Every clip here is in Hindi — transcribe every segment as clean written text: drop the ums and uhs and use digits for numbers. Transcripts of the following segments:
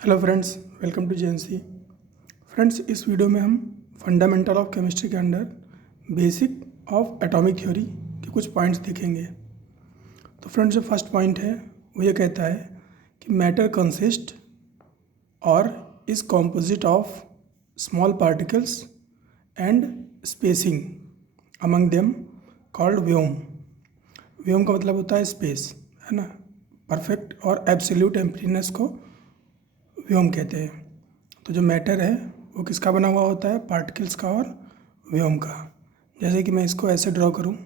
Hello friends, welcome to JNC. Friends, इस वीडियो में हम फंडामेंटल ऑफ केमिस्ट्री के under basic of atomic theory के कुछ पॉइंट्स देखेंगे। तो फ्रेंड्स, जो फर्स्ट पॉइंट है वो ये कहता है कि मैटर कंसिस्ट और is composite of small particles and spacing among them called व्योम। व्योम का मतलब होता है स्पेस, है ना। परफेक्ट और एब्सोल्यूट एम्प्टीनेस को व्योम कहते हैं। तो जो मैटर है वो किसका बना हुआ होता है? पार्टिकल्स का और व्योम का। जैसे कि मैं इसको ऐसे ड्रॉ करूँ,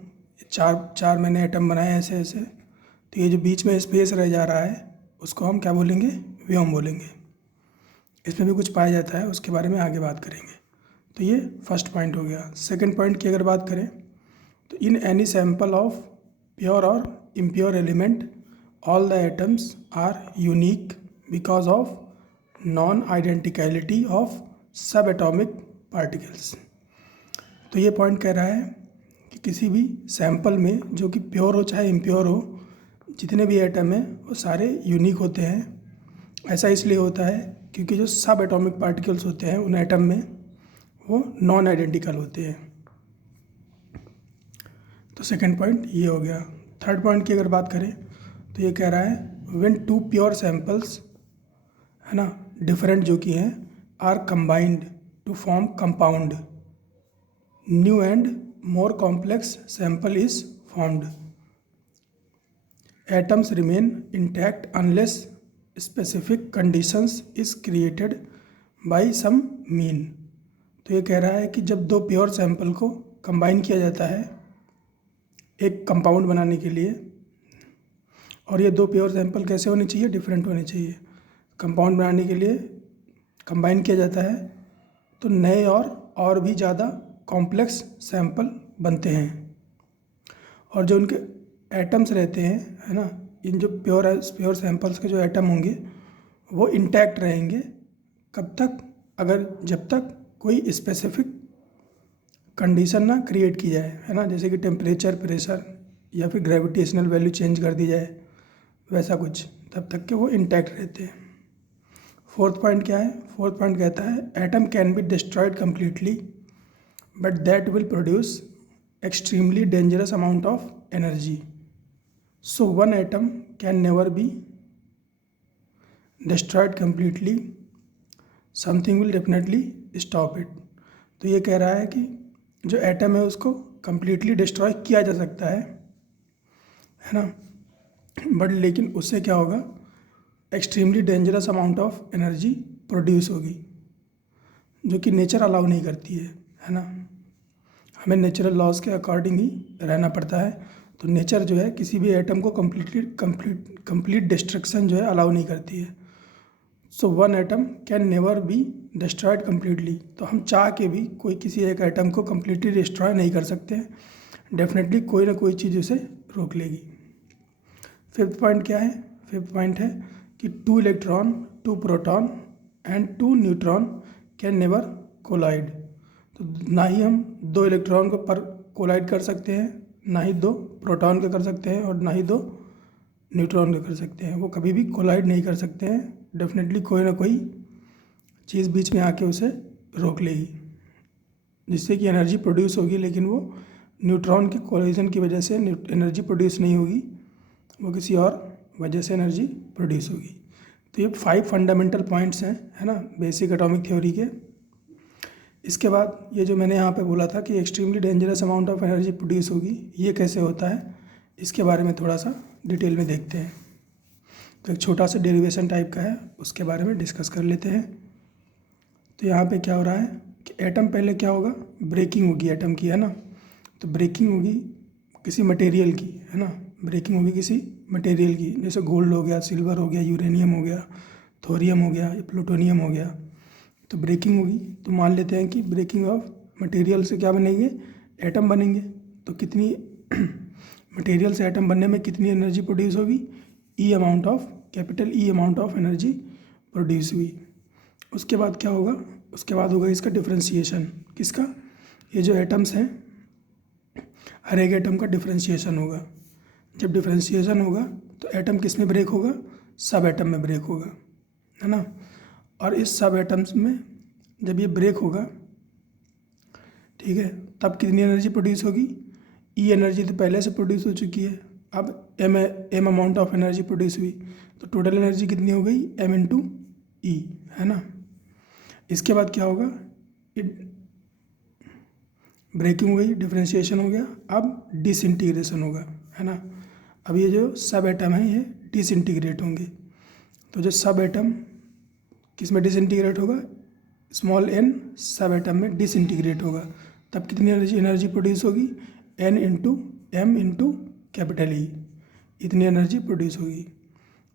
चार मैंने एटम बनाए ऐसे ऐसे, तो ये जो बीच में स्पेस रह जा रहा है उसको हम क्या बोलेंगे? व्योम बोलेंगे। इसमें भी कुछ पाया जाता है, उसके बारे में आगे बात करेंगे। तो ये फर्स्ट पॉइंट हो गया। सेकेंड पॉइंट की अगर बात करें तो in any sample of pure और impure element all the atoms are unique because of non identicality of subatomic particles. तो ये पॉइंट कह रहा है कि किसी भी सैंपल में, जो कि प्योर हो चाहे इम्प्योर हो, जितने भी एटम हैं वो सारे यूनिक होते हैं। ऐसा इसलिए होता है क्योंकि जो सब एटॉमिक पार्टिकल्स होते हैं उन एटम में वो नॉन आइडेंटिकल होते हैं। तो सेकंड पॉइंट ये हो गया। थर्ड पॉइंट की अगर बात करें तो ये कह रहा है व्हेन टू प्योर सैंपल्स, है ना, डिफरेंट जो कि हैं, are combined to form compound, new and more complex sample is formed. Atoms remain intact unless specific conditions is created by some mean. तो ये कह रहा है कि जब दो प्योर सैंपल को कंबाइन किया जाता है एक कंपाउंड बनाने के लिए, और ये दो प्योर सैंपल कैसे होने चाहिए? डिफरेंट होने चाहिए। कंपाउंड बनाने के लिए कंबाइन किया जाता है तो नए और भी ज़्यादा कॉम्प्लेक्स सैंपल बनते हैं। और जो उनके एटम्स रहते हैं, है ना, इन जो प्योर सैंपल्स के जो एटम होंगे वो इंटैक्ट रहेंगे। कब तक? जब तक कोई स्पेसिफिक कंडीशन ना क्रिएट की जाए, है ना, जैसे कि टेम्परेचर, प्रेशर या फिर ग्रेविटेशनल वैल्यू चेंज कर दी जाए, वैसा कुछ, तब तक के वो इंटैक्ट रहते हैं। फोर्थ पॉइंट क्या है? फोर्थ पॉइंट कहता है atom can be destroyed completely but that will produce extremely dangerous amount of energy, so one atom can never be destroyed completely, something will definitely stop it. तो ये कह रहा है कि जो एटम है उसको कम्प्लीटली डिस्ट्रॉय किया जा सकता है ना, बट लेकिन उससे क्या होगा? Extremely dangerous amount of energy produce होगी, जो कि नेचर अलाउ नहीं करती है ना। हमें नेचुरल लॉज के अकॉर्डिंग ही रहना पड़ता है। तो नेचर जो है किसी भी एटम को कंप्लीट डिस्ट्रक्शन जो है अलाउ नहीं करती है। So one atom can never be destroyed completely. तो हम चाह के भी कोई किसी एक एटम को कम्प्लीटली डिस्ट्रॉय नहीं कर सकते हैं। डेफिनेटली कोई ना कोई चीज़ उसे रोक लेगी। फिफ्थ पॉइंट क्या है? फिफ्थ पॉइंट है कि two electron, two proton and two neutron can never collide. तो ना ही हम दो इलेक्ट्रॉन को पर कोलाइड कर सकते हैं, ना ही दो प्रोटॉन का कर सकते हैं, और ना ही दो न्यूट्रॉन का कर सकते हैं। वो कभी भी कोलाइड नहीं कर सकते हैं। डेफिनेटली कोई ना कोई चीज़ बीच में आके उसे रोक लेगी, जिससे कि एनर्जी प्रोड्यूस होगी, लेकिन वो न्यूट्रॉन के कोलिजन की वजह से एनर्जी प्रोड्यूस नहीं होगी, वो किसी और वजह से एनर्जी प्रोड्यूस होगी। तो ये 5 फंडामेंटल पॉइंट्स हैं, है ना, बेसिक एटॉमिक थ्योरी के। इसके बाद ये जो मैंने यहाँ पे बोला था कि extremely dangerous amount of energy produce होगी, ये कैसे होता है इसके बारे में थोड़ा सा डिटेल में देखते हैं। तो एक छोटा सा डेरिवेशन टाइप का है, उसके बारे में डिस्कस कर लेते हैं। तो यहाँ पे क्या हो रहा है कि एटम पहले क्या होगा? ब्रेकिंग होगी एटम की, है ना। तो ब्रेकिंग होगी किसी मटेरियल की, है ना, ब्रेकिंग होगी किसी मटेरियल की, जैसे गोल्ड हो गया, सिल्वर हो गया, यूरेनियम हो गया, थोरियम हो गया, प्लूटोनियम हो गया। तो ब्रेकिंग होगी, तो मान लेते हैं कि ब्रेकिंग ऑफ मटेरियल से क्या बनेंगे? एटम बनेंगे। तो कितनी मटेरियल से एटम बनने में कितनी एनर्जी प्रोड्यूस होगी? Capital E amount of energy produce हुई। उसके बाद क्या होगा? उसके बाद होगा इसका डिफ्रेंशिएशन। किसका? ये जो एटम्स हैं, हर एक एटम का डिफ्रेंशिएशन होगा। जब डिफ्रेंशिएशन होगा तो एटम किस में ब्रेक होगा? सब एटम में ब्रेक होगा, है ना। और इस सब एटम्स में जब ये ब्रेक होगा, ठीक है, तब कितनी एनर्जी प्रोड्यूस होगी? ई एनर्जी तो पहले से प्रोड्यूस हो चुकी है, अब m amount of energy produce हुई, तो टोटल एनर्जी कितनी हो गई? एम इंटू ई, है ना। इसके बाद क्या होगा? ब्रेकिंग हो गई, डिफ्रेंशिएशन हो गया, अब डिसइंटीग्रेशन होगा, है ना। अब ये जो सब एटम है ये डिसइंटीग्रेट होंगे। तो जो सब एटम किस में डिसइंटीग्रेट होगा? स्मॉल एन सब एटम में डिसइंटीग्रेट होगा, तब कितनी एनर्जी प्रोड्यूस होगी? N into m into capital E, इतनी एनर्जी प्रोड्यूस होगी।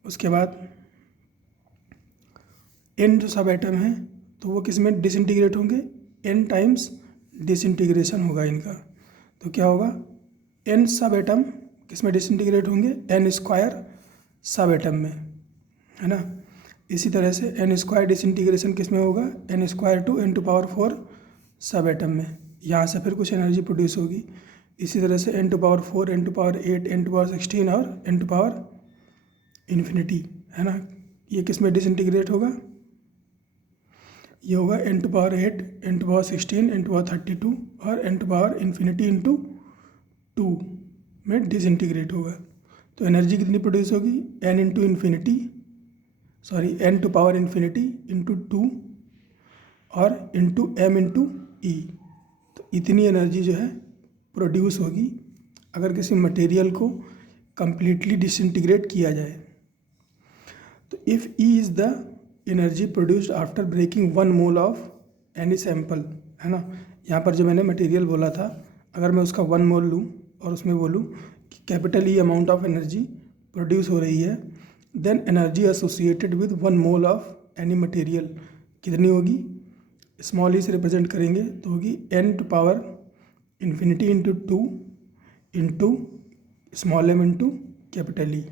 उसके बाद एन जो सब एटम है तो वो किस में डिसइंटीग्रेट होंगे? एन टाइम्स डिसइंटीग्रेशन होगा इनका, तो क्या होगा? एन सब एटम किस में डिसइंटीग्रेट होंगे? एन स्क्वायर सब एटम में, है ना। इसी तरह से एन स्क्वायर डिसइंटीग्रेशन किस में होगा? N square to n to power 4 sub atom में, यहाँ से फिर कुछ एनर्जी प्रोड्यूस होगी। इसी तरह से n to power 4, n to power 8, n to power 16 और एन टू पावर इन्फिनिटी, है ना। ये किस में डिसइंटीग्रेट होगा? ये होगा n to power 8, n to power 16, n to power 32 और n to power infinity into 2 में डिसइंटीग्रेट होगा। तो एनर्जी कितनी प्रोड्यूस होगी? N into infinity, sorry n to power infinity into 2 और इंटू एम इंटू ई। तो इतनी एनर्जी जो है प्रोड्यूस होगी अगर किसी मटेरियल को कंप्लीटली डिसइंटीग्रेट किया जाए। तो if E is the energy produced after breaking 1 mole of any sample, है ना। यहाँ पर जो मैंने मटेरियल बोला था, अगर मैं उसका 1 मोल लूँ और उसमें बोलूँ कि capital E amount of energy produce हो रही है, then energy associated with 1 mole of any material कितनी होगी? स्मॉल ई से रिप्रेजेंट करेंगे तो होगी n to power infinity into 2 into small m into capital E.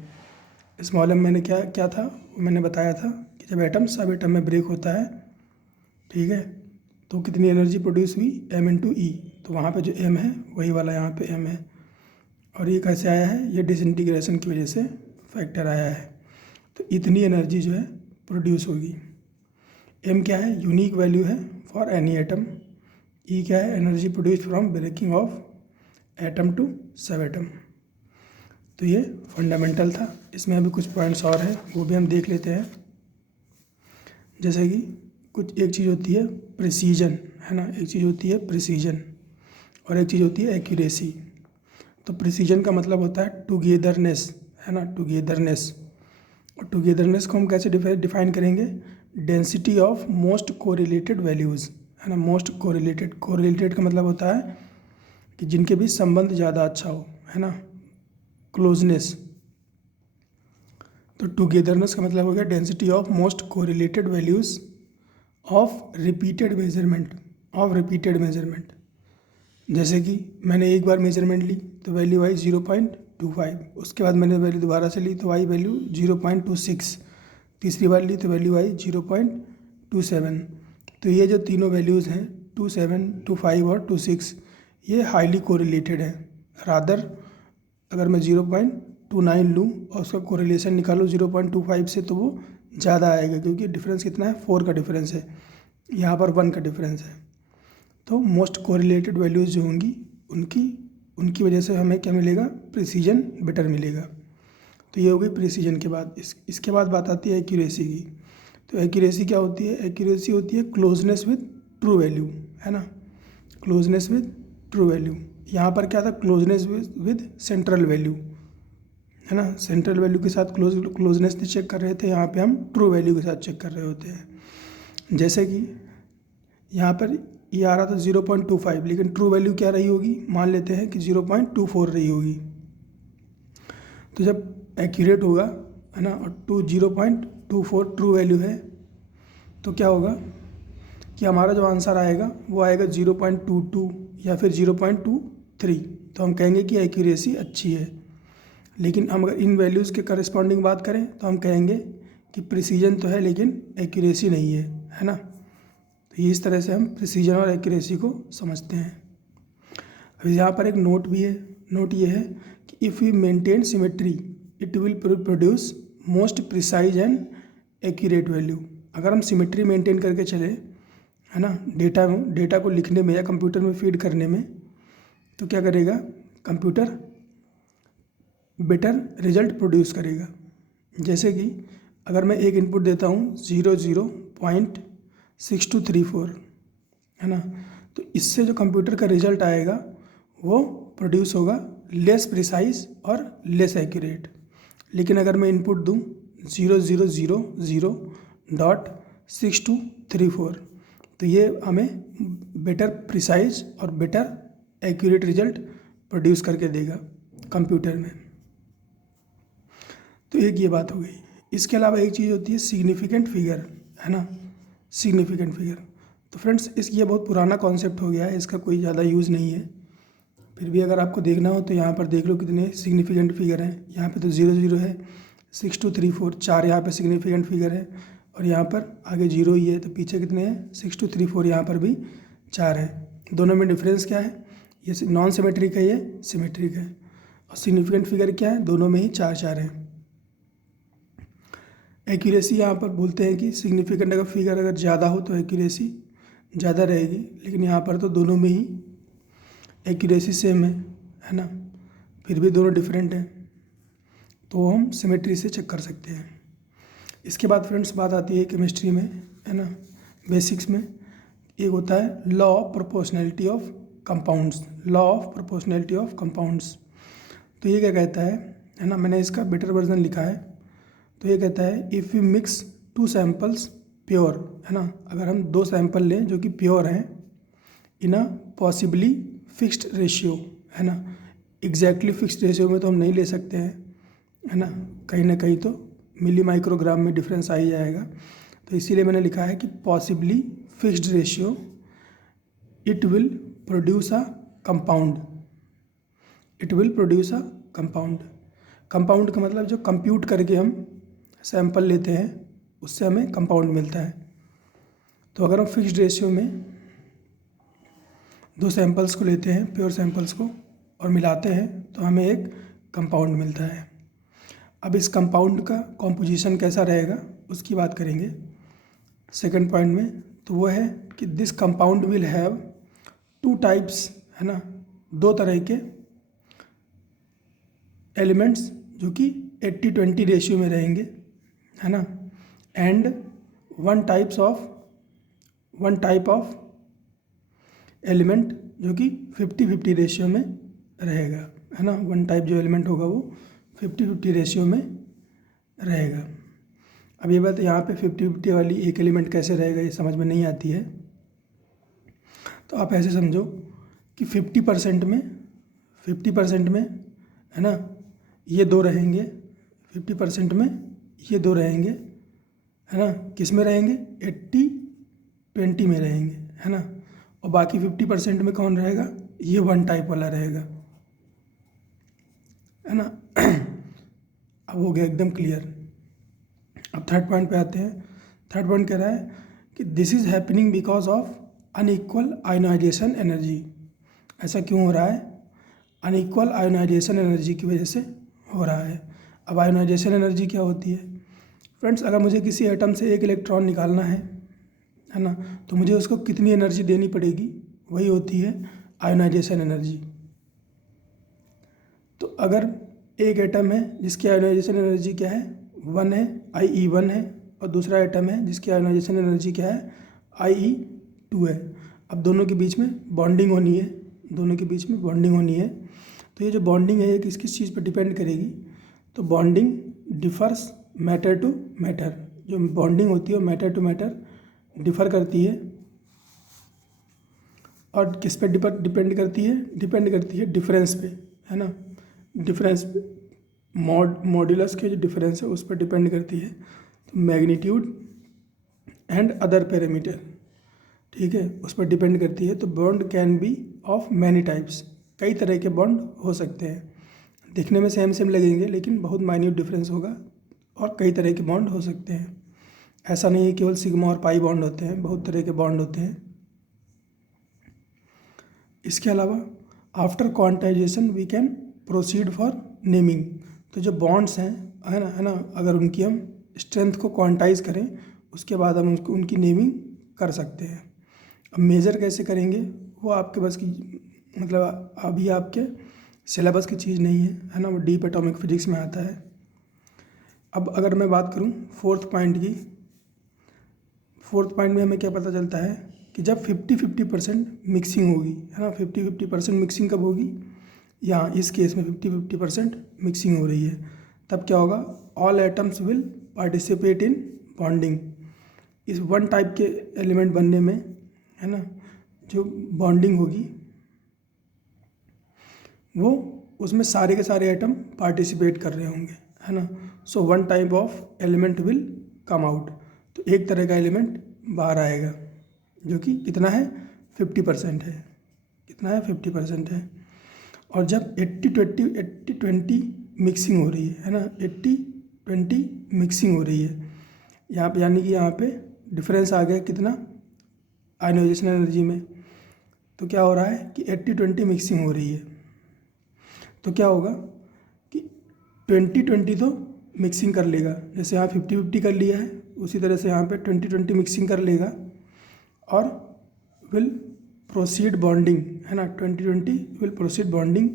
Small m मैंने क्या था वो मैंने बताया था कि जब एटम सब एटम में ब्रेक होता है, ठीक है, तो कितनी एनर्जी प्रोड्यूस हुई? एम इंटू ई। तो वहाँ पे जो एम है वही वाला यहाँ पे एम है, और ये कैसे आया है? ये डिसइंटीग्रेशन की वजह से फैक्टर आया है। तो इतनी एनर्जी जो है प्रोड्यूस होगी। एम क्या है? यूनिक वैल्यू है फॉर एनी एटम। ई क्या है? Energy produce from breaking of atom to sub atom. तो ये फंडामेंटल था। इसमें अभी कुछ पॉइंट्स और हैं, वो भी हम देख लेते हैं। जैसे कि एक चीज़ होती है प्रिसीजन, है ना, एक चीज़ होती है प्रिसीजन और एक चीज़ होती है एक्यूरेसी। तो प्रिसीजन का मतलब होता है टुगेदरनेस, है ना, टुगेदरनेस। और टुगेदरनेस को हम कैसे डिफाइन करेंगे? Density of most correlated values, है ना। मोस्ट कोरिलेटेड का मतलब होता है कि जिनके बीच संबंध ज़्यादा अच्छा हो, है ना, क्लोजनेस। तो टुगेदरनेस का मतलब हो गया density of most correlated values of repeated measurement. जैसे कि मैंने एक बार मेजरमेंट ली तो वैल्यू आई 0.25, उसके बाद मैंने वैल्यू दोबारा से ली तो आई वैल्यू 0.26, तीसरी बार ली तो वैल्यू आई 0.27। तो ये जो तीनों वैल्यूज़ हैं 27, 25 और 26, ये हाईली कोरिलेटेड है। रादर अगर मैं 0.29 लूँ और उसका कोरिलेशन निकालूँ 0.25 से, तो वो ज़्यादा आएगा, क्योंकि डिफरेंस कितना है? 4 का डिफरेंस है, यहाँ पर 1 का डिफरेंस है। तो मोस्ट कोरिलेटेड वैल्यूज़ जो होंगी उनकी वजह से हमें क्या मिलेगा? प्रिसीजन बेटर मिलेगा। तो ये हो गई प्रिसीजन के बाद। इसके बाद बात आती है एक्यूरेसी की। तो एक्यूरेसी क्या होती है? एक्यूरेसी होती है क्लोजनेस विद ट्रू वैल्यू, है ना, क्लोजनेस विद ट्रू वैल्यू। यहाँ पर क्या था? क्लोजनेस विद सेंट्रल वैल्यू, है ना, सेंट्रल वैल्यू के साथ क्लोजनेस नहीं चेक कर रहे थे, यहाँ पे हम ट्रू वैल्यू के साथ चेक कर रहे होते हैं। जैसे कि यहाँ पर ये आ रहा था 0.25, लेकिन ट्रू वैल्यू क्या रही होगी? मान लेते हैं कि 0.24 रही होगी। तो जब एक्यूरेट होगा, है ना, और 0.24 ट्रू वैल्यू है, तो क्या होगा कि हमारा जो आंसर आएगा वो आएगा 0.22 या फिर 0.23। तो हम कहेंगे कि एक्यूरेसी अच्छी है। लेकिन हम अगर इन वैल्यूज़ के करस्पॉन्डिंग बात करें तो हम कहेंगे कि प्रिसीजन तो है लेकिन एक्यूरेसी नहीं है ना। तो ये इस तरह से हम प्रिसीजन और एक्यूरेसी को समझते हैं। अभी यहाँ पर एक नोट भी है। नोट ये है कि if you maintain symmetry it will produce most precise and accurate value. अगर हम सिमेट्री मेंटेन करके चले, है ना, डेटा को लिखने में या कंप्यूटर में फीड करने में, तो क्या करेगा कंप्यूटर, बेटर रिजल्ट प्रोड्यूस करेगा। जैसे कि अगर मैं एक इनपुट देता हूँ 00.6234, है ना, तो इससे जो कंप्यूटर का रिजल्ट आएगा वो प्रोड्यूस होगा लेस प्रिसाइज और लेस एक्यूरेट। लेकिन अगर मैं इनपुट दूँ 0000.6234, तो ये हमें बेटर प्रिसाइज और बेटर एक्यूरेट रिजल्ट प्रोड्यूस करके देगा कंप्यूटर में। तो एक ये बात हो गई। इसके अलावा एक चीज़ होती है सिग्निफिकेंट फिगर, है ना, सिग्निफिकेंट फिगर। तो फ्रेंड्स ये बहुत पुराना कॉन्सेप्ट हो गया है, इसका कोई ज़्यादा यूज़ नहीं है। फिर भी अगर आपको देखना हो तो यहाँ पर देख लो कितने सिग्निफिकेंट फिगर हैं। यहाँ पे तो 00 है, 6234, 4 यहाँ पे सिग्निफिकेंट फिगर है, और यहाँ पर आगे 0 ही है, तो पीछे कितने हैं 6234, यहाँ पर भी 4 है। दोनों में डिफरेंस क्या है, ये नॉन सिमेट्रिक है, ये सिमेट्रिक है। और सिग्निफिकेंट फिगर क्या है, दोनों में ही 4 है। एक्यूरेसी यहाँ पर बोलते हैं कि सिग्निफिकेंट अगर फिगर अगर ज़्यादा हो तो एक्यूरेसी ज़्यादा रहेगी, लेकिन यहाँ पर तो दोनों में ही एक्यूरेसी सेम है ना, फिर भी दोनों डिफरेंट हैं, तो हम सिमेट्री से चेक कर सकते हैं। इसके बाद फ्रेंड्स बात आती है केमिस्ट्री में, है ना, बेसिक्स में। एक होता है law of proportionality of compounds, law of proportionality of compounds. तो ये क्या कहता है ना, मैंने इसका बेटर वर्जन लिखा है। तो ये कहता है if you mix 2 samples pure, है ना, अगर हम 2 सैंपल लें जो कि प्योर हैं इन अ पॉसिबली फिक्स्ड रेशियो, है ना, एग्जैक्टली फिक्स्ड रेशियो में तो हम नहीं ले सकते हैं, है ना, कहीं ना कहीं तो मिली माइक्रोग्राम में डिफरेंस आ ही जाएगा। तो इसीलिए मैंने लिखा है कि possibly fixed ratio it will produce a compound, it will produce a compound. Compound का मतलब जो कंप्यूट करके हम सैंपल लेते हैं उससे हमें कंपाउंड मिलता है। तो अगर हम फिक्स्ड रेशियो में 2 सैंपल्स को लेते हैं, प्योर सैंपल्स को, और मिलाते हैं तो हमें एक कंपाउंड मिलता है। अब इस कंपाउंड का कॉम्पोजिशन कैसा रहेगा उसकी बात करेंगे सेकंड पॉइंट में। तो वो है कि this compound will have 2 types, है ना, 2 तरह के एलिमेंट्स जो कि 80-20 रेशियो में रहेंगे, है ना, and one type of element जो कि 50-50 रेशियो में रहेगा, है ना। वन टाइप जो एलिमेंट होगा वो 50-50 रेशियो में रहेगा। अब ये बात यहाँ पे 50-50 वाली एक एलिमेंट कैसे रहेगा ये समझ में नहीं आती है। तो आप ऐसे समझो कि 50% में, है ना, ये 2 रहेंगे, 50% में ये 2 रहेंगे, है ना, किस में रहेंगे 80-20 में रहेंगे, है ना, और बाकी 50% में कौन रहेगा, ये वन टाइप वाला रहेगा, है ना। अब हो गया एकदम क्लियर। अब थर्ड पॉइंट पे आते हैं। थर्ड पॉइंट कह रहा है कि this is happening because of unequal ionization energy. ऐसा क्यों हो रहा है, अनइक्वल आयोनाइजेशन एनर्जी की वजह से हो रहा है। अब आयोनाइजेशन एनर्जी क्या होती है फ्रेंड्स, अगर मुझे किसी एटम से एक इलेक्ट्रॉन निकालना है ना, तो मुझे उसको कितनी एनर्जी देनी पड़ेगी, वही होती है आयोनाइजेशन एनर्जी। तो अगर एक एटम है जिसकी आयोनाइजेशन एनर्जी क्या है 1 है, IE1 है, और दूसरा एटम है जिसकी आयोनाइजेशन एनर्जी क्या है IE2 है। अब दोनों के बीच में बॉन्डिंग होनी है, तो ये जो बॉन्डिंग है ये किस किस चीज़ पर डिपेंड करेगी, तो bonding differs matter to matter. जो बॉन्डिंग होती है वो मैटर टू मैटर डिफ़र करती है, और किस पे डिपेंड करती है डिफरेंस पे, है ना, डिफरेंस पे, मॉड्यूलस के जो डिफरेंस है उस पर डिपेंड करती है। तो मैग्नीट्यूड एंड अदर पैरामीटर, ठीक है, उस पर डिपेंड करती है। तो bond can be of many types, कई तरह के बॉन्ड हो सकते हैं, दिखने में सेम लगेंगे लेकिन बहुत माइन्यूट डिफरेंस होगा, और कई तरह के बॉन्ड हो सकते हैं। ऐसा नहीं है केवल सिग्मा और पाई बॉन्ड होते हैं, बहुत तरह के बॉन्ड होते हैं। इसके अलावा after quantization we can proceed for naming. तो जो बॉन्ड्स हैं, है ना, अगर उनकी हम स्ट्रेंथ को क्वांटाइज करें, उसके बाद हम उसको उनकी नेमिंग कर सकते हैं। अब मेज़र कैसे करेंगे वो आपके बस की मतलब अभी आपके सिलेबस की चीज़ नहीं है ना, वो डीप एटॉमिक फिजिक्स में आता है। अब अगर मैं बात करूँ फोर्थ पॉइंट की, फोर्थ पॉइंट में हमें क्या पता चलता है कि जब 50-50% मिक्सिंग होगी, है ना, 50-50% मिक्सिंग कब होगी, यहाँ इस केस में 50-50% मिक्सिंग हो रही है, तब क्या होगा, all atoms will participate in bonding. इस वन टाइप के एलिमेंट बनने में, है ना, जो बॉन्डिंग होगी वो उसमें सारे के सारे एटम पार्टिसिपेट कर रहे होंगे, है ना। So one type of element will come out, तो एक तरह का एलिमेंट बाहर आएगा जो कि कितना है 50% है, कितना है 50% है। और जब 80-20 मिक्सिंग हो रही है ना, 80-20 मिक्सिंग हो रही है यहाँ पे, यानी कि यहाँ पे डिफरेंस आ गया कितना आयनाइजेशन एनर्जी में, तो क्या हो रहा है कि 80-20 मिक्सिंग हो रही है, तो क्या होगा कि 20-20 तो मिक्सिंग कर लेगा, जैसे यहाँ 50-50 कर लिया है उसी तरह से यहाँ पे 20-20 मिक्सिंग कर लेगा और विल प्रोसीड बॉन्डिंग, है ना, 20-20 will proceed bonding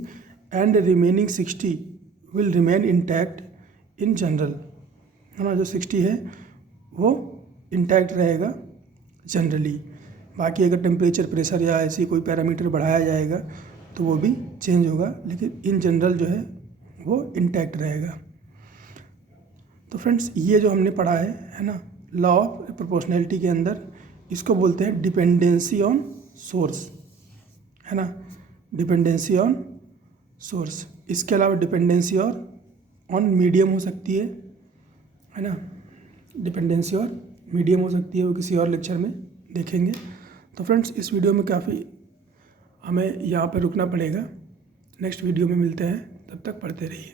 and remaining 60 will remain intact in general, है ना, जो 60 है वो इंटैक्ट रहेगा जनरली। बाकी अगर टेम्परेचर, प्रेशर या ऐसी कोई पैरामीटर बढ़ाया जाएगा तो वो भी चेंज होगा, लेकिन इन जनरल जो है वो इंटैक्ट रहेगा। तो फ्रेंड्स ये जो हमने पढ़ा है ना, लॉ ऑफ प्रोपोर्शनैलिटी के अंदर, इसको बोलते हैं डिपेंडेंसी ऑन सोर्स, है ना, डिपेंडेंसी ऑन सोर्स। इसके अलावा डिपेंडेंसी और ऑन मीडियम हो सकती है ना, डिपेंडेंसी और मीडियम हो सकती है, वो किसी और लेक्चर में देखेंगे। तो फ्रेंड्स इस वीडियो में काफ़ी हमें यहाँ पर रुकना पड़ेगा, नेक्स्ट वीडियो में मिलते हैं, तब तक पढ़ते रहिए।